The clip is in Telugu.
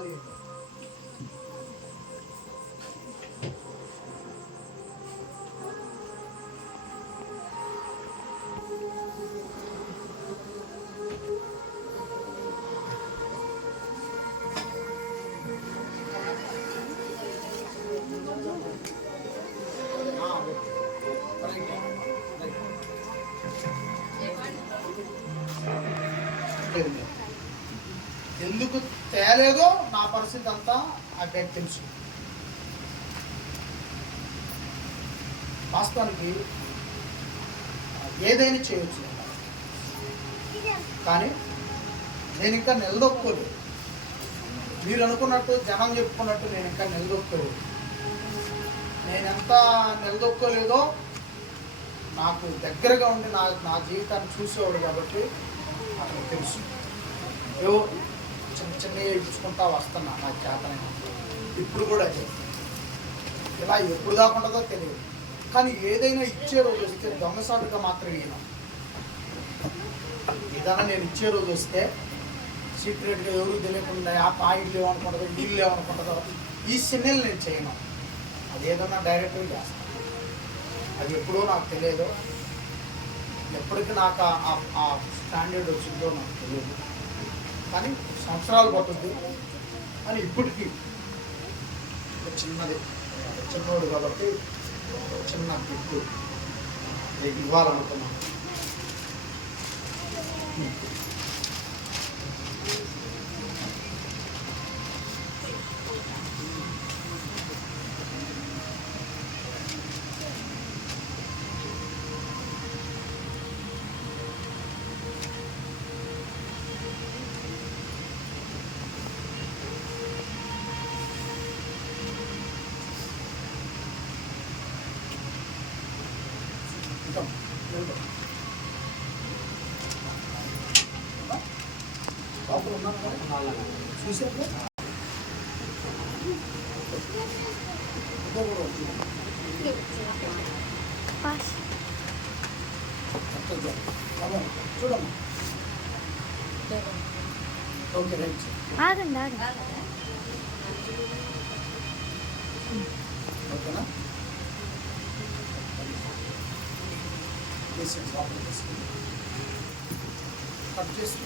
ఖాళీ ఎందుకు తేలేదో నా పరిస్థితి అంతా నాకు తెలుసు. వాస్తవానికి ఏదైనా చేయొచ్చు, కానీ నేను ఇంకా నిలదొక్కోలేదు. మీరు అనుకున్నట్టు, జనం చెప్పుకున్నట్టు నేను ఇంకా నిలదొక్కోలేదు. నేను ఎంత నిలదొక్కోలేదో నాకు దగ్గరగా ఉండి నా జీవితాన్ని చూసేవాడు కాబట్టి అతనికి తెలుసు. ఏవో చిన్న చిన్నవి ఇచ్చుకుంటా వస్తున్నా నాకు చేతనైనా. ఇప్పుడు కూడా అదే, ఇలా ఎప్పుడు దాకా ఉంటుందో తెలియదు. కానీ ఏదైనా ఇచ్చే రోజు వస్తే దొంగసాటుగా మాత్రం ఈయన ఏదైనా నేను ఇచ్చే రోజు వస్తే సీక్రెట్గా ఎవరు తెలియకుండా ఆ పాయింట్లు ఏమనుకుంటుందో, వీళ్ళు ఏమనుకుంటుందో, ఈ సిన్నెలు నేను చేయను. అది ఏదన్నా డైరెక్ట్గా చేస్తాను. అది ఎప్పుడో నాకు తెలియదు, ఎప్పటికీ నాకు ఆ స్టాండర్డ్ వచ్చిందో నాకు తెలియదు. కానీ సంవత్సరాలు పడుతుంది. కానీ ఇప్పటికీ చిన్నోడు కాబట్టి చిన్న గిఫ్ట్ ఇవ్వాలనుకున్నాను. చూసారు చూడమ్మా. Okay right. ఆగండి ఓకేనా? కట్ చేసి